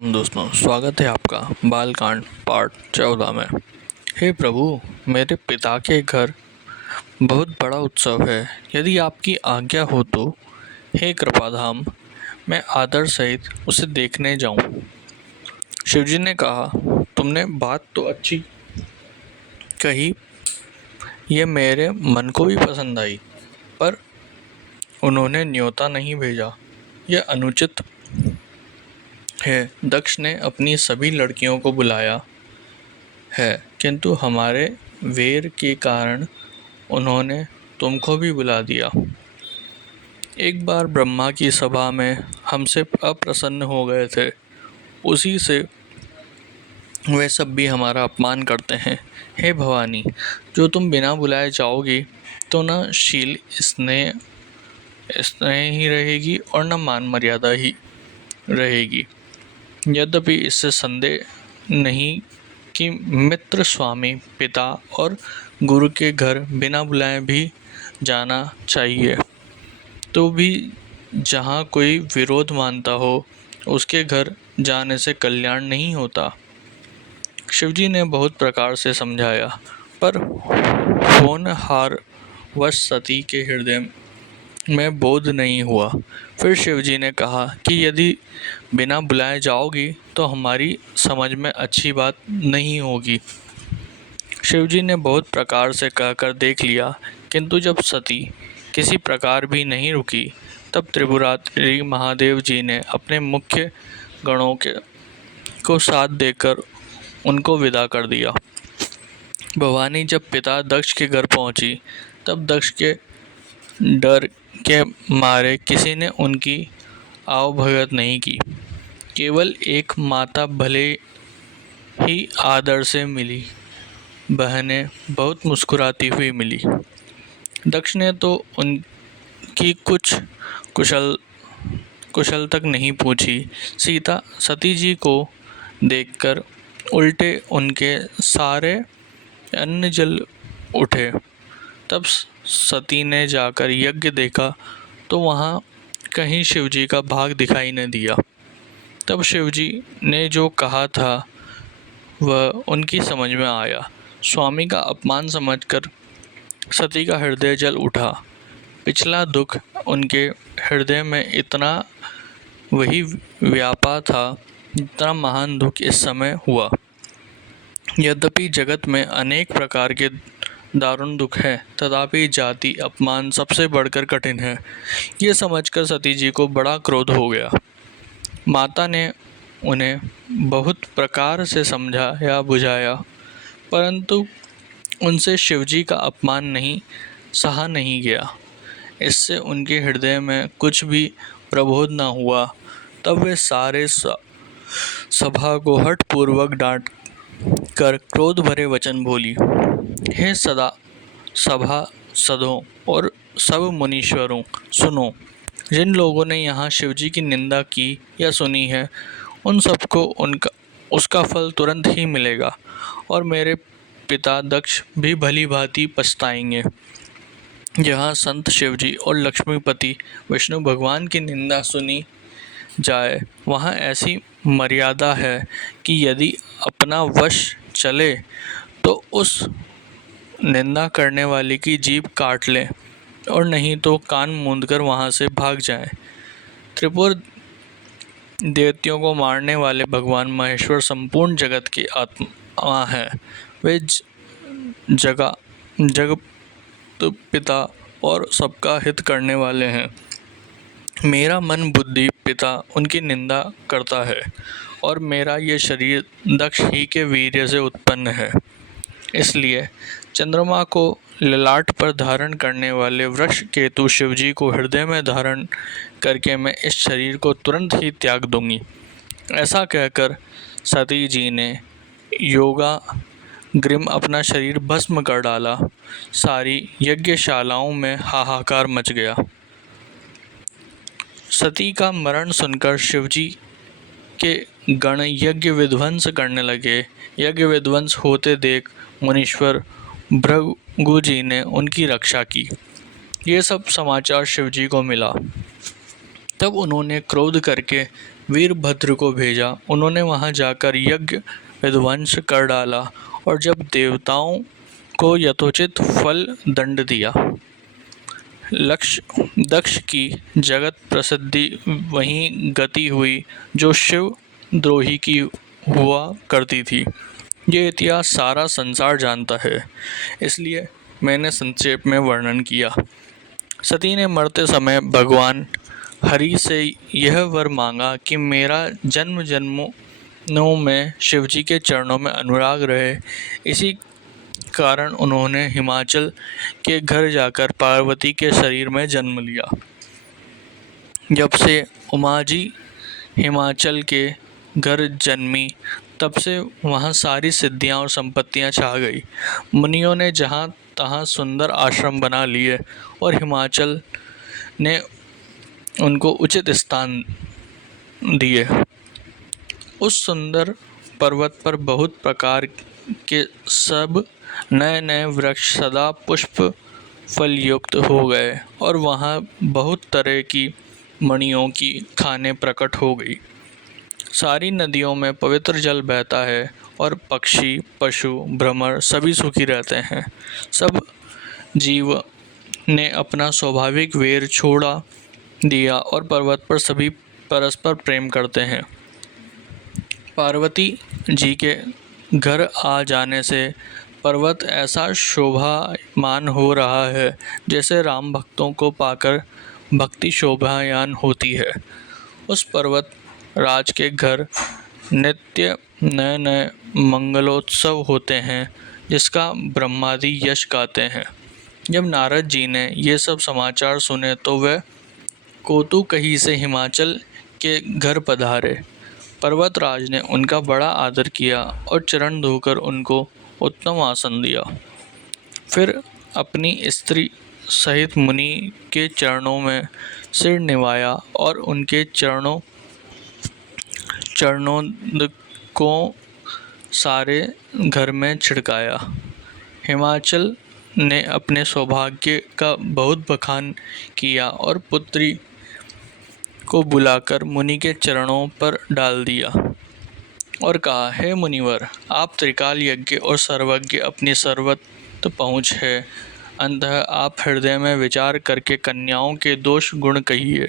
दोस्तों, स्वागत है आपका बालकांड पार्ट 14 में। हे प्रभु, मेरे पिता के घर बहुत बड़ा उत्सव है। यदि आपकी आज्ञा हो तो हे कृपाधाम, मैं आदर सहित उसे देखने जाऊं। शिवजी ने कहा, तुमने बात तो अच्छी कही, ये मेरे मन को भी पसंद आई, पर उन्होंने न्योता नहीं भेजा, यह अनुचित है। दक्ष ने अपनी सभी लड़कियों को बुलाया है, किंतु हमारे वेर के कारण उन्होंने तुमको भी बुला दिया। एक बार ब्रह्मा की सभा में हमसे अप्रसन्न हो गए थे, उसी से वे सब भी हमारा अपमान करते हैं। हे भवानी, जो तुम बिना बुलाए जाओगी तो न शील स्नेह स्नेह ही रहेगी और न मान मर्यादा ही रहेगी। यद्यपि इससे संदेह नहीं कि मित्र, स्वामी, पिता और गुरु के घर बिना बुलाए भी जाना चाहिए, तो भी जहाँ कोई विरोध मानता हो उसके घर जाने से कल्याण नहीं होता। शिवजी ने बहुत प्रकार से समझाया, पर होनहार वश सती के हृदय में बोध नहीं हुआ। फिर शिवजी ने कहा कि यदि बिना बुलाए जाओगी तो हमारी समझ में अच्छी बात नहीं होगी। शिवजी ने बहुत प्रकार से कहकर देख लिया, किंतु जब सती किसी प्रकार भी नहीं रुकी, तब त्रिपुरारी महादेव जी ने अपने मुख्य गणों को साथ देकर उनको विदा कर दिया। भवानी जब पिता दक्ष के घर पहुंची, तब दक्ष के डर के मारे किसी ने उनकी आवभगत नहीं की। केवल एक माता भले ही आदर से मिली, बहनें बहुत मुस्कुराती हुई मिली। दक्ष ने तो उनकी कुछ कुशल तक नहीं पूछी। सीता सती जी को देखकर उल्टे उनके सारे अन्न जल उठे। तब सती ने जाकर यज्ञ देखा तो वहाँ कहीं शिवजी का भाग दिखाई न दिया। तब शिवजी ने जो कहा था वह उनकी समझ में आया। स्वामी का अपमान समझकर सती का हृदय जल उठा। पिछला दुख उनके हृदय में इतना वही व्यापा था जितना महान दुख इस समय हुआ। यद्यपि जगत में अनेक प्रकार के दारुण दुख है, तथापि जाति अपमान सबसे बढ़कर कठिन है। ये समझकर सती जी को बड़ा क्रोध हो गया। माता ने उन्हें बहुत प्रकार से समझाया बुझाया, परंतु उनसे शिवजी का अपमान नहीं सहा नहीं गया। इससे उनके हृदय में कुछ भी प्रबोध न हुआ। तब वे सारे सभा को हठपूर्वक डांट कर क्रोध भरे वचन बोली, हे सभासदों और सब मुनीश्वरों, सुनो। जिन लोगों ने यहाँ शिवजी की निंदा की या सुनी है, उन सबको उसका फल तुरंत ही मिलेगा, और मेरे पिता दक्ष भी भली भांति पछताएंगे। जहाँ संत शिवजी और लक्ष्मीपति विष्णु भगवान की निंदा सुनी जाए, वहाँ ऐसी मर्यादा है कि यदि अपना वश चले तो उस निंदा करने वाले की जीभ काट लें, और नहीं तो कान मूंदकर वहाँ से भाग जाएं। त्रिपुर देवतियों को मारने वाले भगवान महेश्वर संपूर्ण जगत के आत्मा हैं। वे जगत पिता और सबका हित करने वाले हैं। मेरा मन बुद्धि पिता उनकी निंदा करता है, और मेरा ये शरीर दक्ष ही के वीर्य से उत्पन्न है। इसलिए चंद्रमा को ललाट पर धारण करने वाले वृक्ष केतु शिवजी को हृदय में धारण करके मैं इस शरीर को तुरंत ही त्याग दूंगी। ऐसा कहकर सती जी ने योगाग्रिम अपना शरीर भस्म कर डाला। सारी यज्ञशालाओं में हाहाकार मच गया। सती का मरण सुनकर शिवजी के गण यज्ञ विध्वंस करने लगे। यज्ञ विध्वंस होते देख मुनीश्वर भृगु जी ने उनकी रक्षा की। ये सब समाचार शिवजी को मिला। तब उन्होंने क्रोध करके वीरभद्र को भेजा। उन्होंने वहां जाकर यज्ञ विध्वंस कर डाला और जब देवताओं को यथोचित फल दंड दिया। दक्ष की जगत प्रसिद्धि वहीं गति हुई जो शिव द्रोही की हुआ करती थी। ये इतिहास सारा संसार जानता है, इसलिए मैंने संक्षेप में वर्णन किया। सती ने मरते समय भगवान हरि से यह वर मांगा कि मेरा जन्म जन्मों में शिवजी के चरणों में अनुराग रहे। इसी कारण उन्होंने हिमाचल के घर जाकर पार्वती के शरीर में जन्म लिया। जब से उमा जी हिमाचल के घर जन्मी, तब से वहाँ सारी सिद्धियाँ और संपत्तियाँ छा गई। मुनियों ने जहाँ तहाँ सुंदर आश्रम बना लिए और हिमाचल ने उनको उचित स्थान दिए। उस सुंदर पर्वत पर बहुत प्रकार के सब नए नए वृक्ष सदा पुष्प फल युक्त हो गए और वहाँ बहुत तरह की मणियों की खानें प्रकट हो गई। सारी नदियों में पवित्र जल बहता है और पक्षी पशु भ्रमर सभी सुखी रहते हैं। सब जीव ने अपना स्वाभाविक वैर छोड़ा दिया और पर्वत पर सभी परस्पर प्रेम करते हैं। पार्वती जी के घर आ जाने से पर्वत ऐसा शोभामान हो रहा है जैसे राम भक्तों को पाकर भक्ति शोभायान होती है। उस पर्वत राज के घर नित्य नए नए मंगलोत्सव होते हैं, जिसका ब्रह्मादि यश गाते हैं। जब नारद जी ने ये सब समाचार सुने तो वह कौतूकही से हिमाचल के घर पधारे। पर्वतराज ने उनका बड़ा आदर किया और चरण धोकर उनको उत्तम आसन दिया। फिर अपनी स्त्री सहित मुनि के चरणों में सिर निवाया और उनके चरणों को सारे घर में छिड़काया। हिमाचल ने अपने सौभाग्य का बहुत बखान किया और पुत्री को बुलाकर मुनि के चरणों पर डाल दिया और कहा, हे मुनिवर, आप त्रिकाल यज्ञ और सर्वज्ञ अपनी सर्वत्र पहुँच है। अतः आप हृदय में विचार करके कन्याओं के दोष गुण कहिए।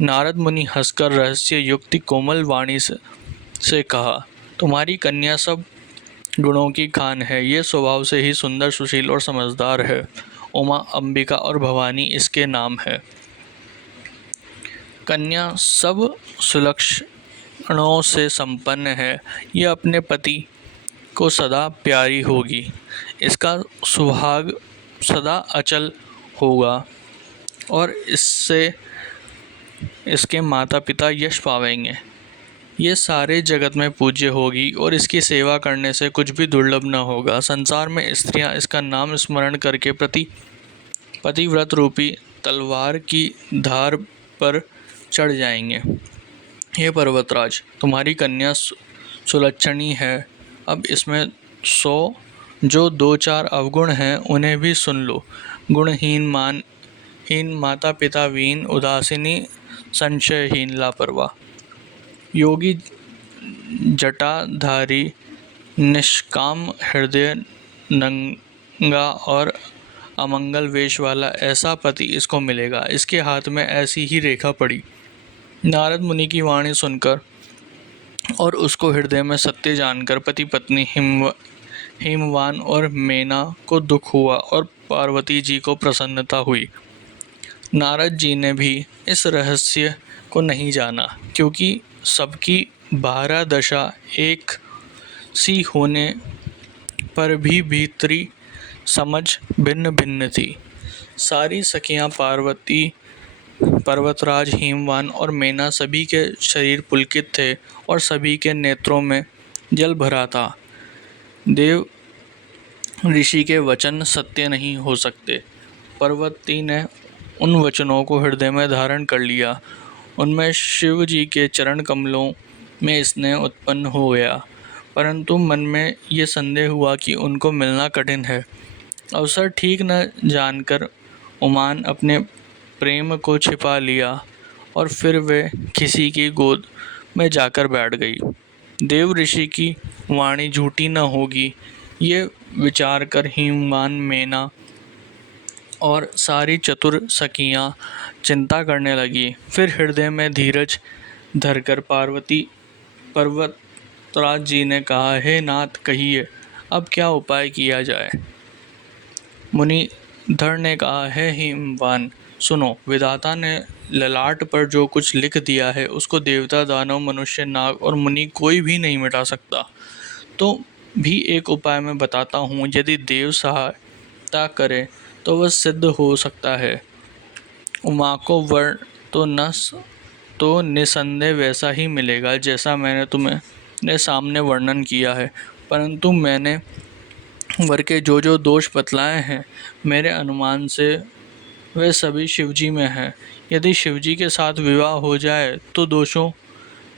नारद मुनि हंसकर रहस्य युक्ति कोमल वाणी से कहा, तुम्हारी कन्या सब गुणों की खान है। ये स्वभाव से ही सुंदर सुशील और समझदार है। उमा, अंबिका और भवानी इसके नाम है। कन्या सब सुलक्षणों से संपन्न है। ये अपने पति को सदा प्यारी होगी। इसका सुहाग सदा अचल होगा और इससे इसके माता पिता यश पावेंगे। ये सारे जगत में पूज्य होगी और इसकी सेवा करने से कुछ भी दुर्लभ न होगा। संसार में स्त्रियां इसका नाम स्मरण करके पतिव्रत रूपी तलवार की धार पर चढ़ जाएंगे। हे पर्वतराज, तुम्हारी कन्या सुलक्षणी है। अब इसमें 100 जो 2-4 अवगुण हैं उन्हें भी सुन लो। गुणहीन, मानहीन, माता पिता वीन, उदासीनी, संशयहीन, लापरवाह, योगी, जटाधारी, निष्काम हृदय, नंगा और अमंगल वेश वाला ऐसा पति इसको मिलेगा। इसके हाथ में ऐसी ही रेखा पड़ी। नारद मुनि की वाणी सुनकर और उसको हृदय में सत्य जानकर पति पत्नी हिमवान और मेना को दुख हुआ और पार्वती जी को प्रसन्नता हुई। नारद जी ने भी इस रहस्य को नहीं जाना, क्योंकि सबकी 12 दशा एक सी होने पर भी भीतरी समझ भिन्न भिन्न थी। सारी सखियां पार्वती, पर्वतराज, हिमवान और मेना सभी के शरीर पुलकित थे और सभी के नेत्रों में जल भरा था। देव ऋषि के वचन सत्य नहीं हो सकते। पार्वती ने उन वचनों को हृदय में धारण कर लिया। उनमें शिव जी के चरण कमलों में स्नेह उत्पन्न हो गया, परंतु मन में ये संदेह हुआ कि उनको मिलना कठिन है। अवसर ठीक न जानकर उमान अपने प्रेम को छिपा लिया और फिर वे किसी की गोद में जाकर बैठ गई। देव ऋषि की वाणी झूठी न होगी, ये विचार कर हिमवान, मेना और सारी चतुर सखियां चिंता करने लगी। फिर हृदय में धीरज धरकर पर्वतराज जी ने कहा, हे नाथ, कहिए अब क्या उपाय किया जाए। मुनिधर ने कहा, है हिमवान, सुनो, विधाता ने ललाट पर जो कुछ लिख दिया है उसको देवता, दानव, मनुष्य, नाग और मुनि कोई भी नहीं मिटा सकता। तो भी एक उपाय मैं बताता हूँ, यदि देव सहायता करे तो वह सिद्ध हो सकता है। उमा को वर तो निसंदेह वैसा ही मिलेगा जैसा मैंने तुम्हें सामने वर्णन किया है, परंतु मैंने वर के जो जो दोष बतलाए हैं, मेरे अनुमान से वे सभी शिवजी में हैं। यदि शिवजी के साथ विवाह हो जाए तो दोषों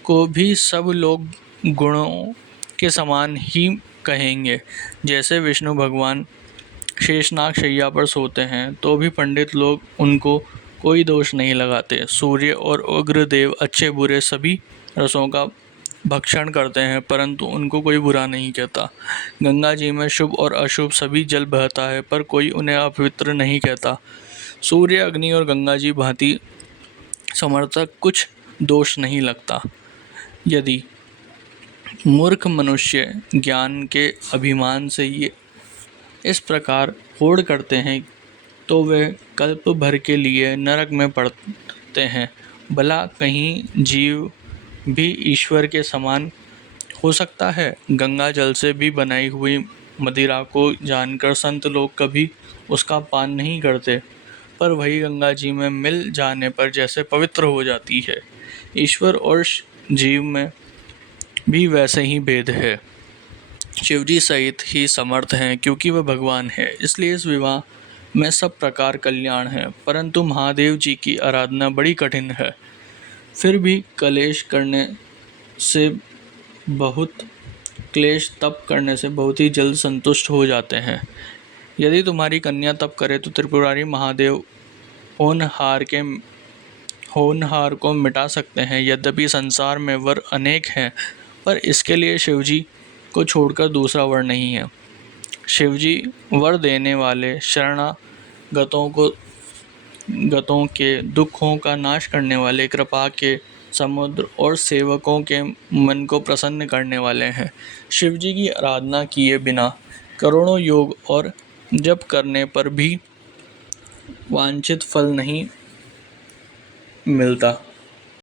को भी सब लोग गुणों के समान ही कहेंगे। जैसे विष्णु भगवान शेषनाग शैया पर सोते हैं तो भी पंडित लोग उनको कोई दोष नहीं लगाते। सूर्य और उग्रदेव अच्छे बुरे सभी रसों का भक्षण करते हैं, परंतु उनको कोई बुरा नहीं कहता। गंगा जी में शुभ और अशुभ सभी जल बहता है, पर कोई उन्हें अपवित्र नहीं कहता। सूर्य, अग्नि और गंगा जी भांति समर्थक कुछ दोष नहीं लगता। यदि मूर्ख मनुष्य ज्ञान के अभिमान से ये इस प्रकार होड़ करते हैं तो वे कल्प भर के लिए नरक में पड़ते हैं। भला कहीं जीव भी ईश्वर के समान हो सकता है? गंगा जल से भी बनाई हुई मदिरा को जानकर संत लोग कभी उसका पान नहीं करते, पर वही गंगा जी में मिल जाने पर जैसे पवित्र हो जाती है। ईश्वर और जीव में भी वैसे ही भेद है। शिवजी सहित ही समर्थ हैं, क्योंकि वह भगवान है, इसलिए इस विवाह में सब प्रकार कल्याण है। परंतु महादेव जी की आराधना बड़ी कठिन है। फिर भी क्लेश तप करने से बहुत ही जल्द संतुष्ट हो जाते हैं। यदि तुम्हारी कन्या तप करे तो त्रिपुरारी महादेव होनहार को मिटा सकते हैं। यद्यपि संसार में वर अनेक हैं, पर इसके लिए शिवजी को छोड़कर दूसरा वर नहीं है। शिवजी वर देने वाले, गतों के दुखों का नाश करने वाले, कृपा के समुद्र और सेवकों के मन को प्रसन्न करने वाले हैं। शिवजी की आराधना किए बिना करोड़ों योग और जप करने पर भी वांछित फल नहीं मिलता।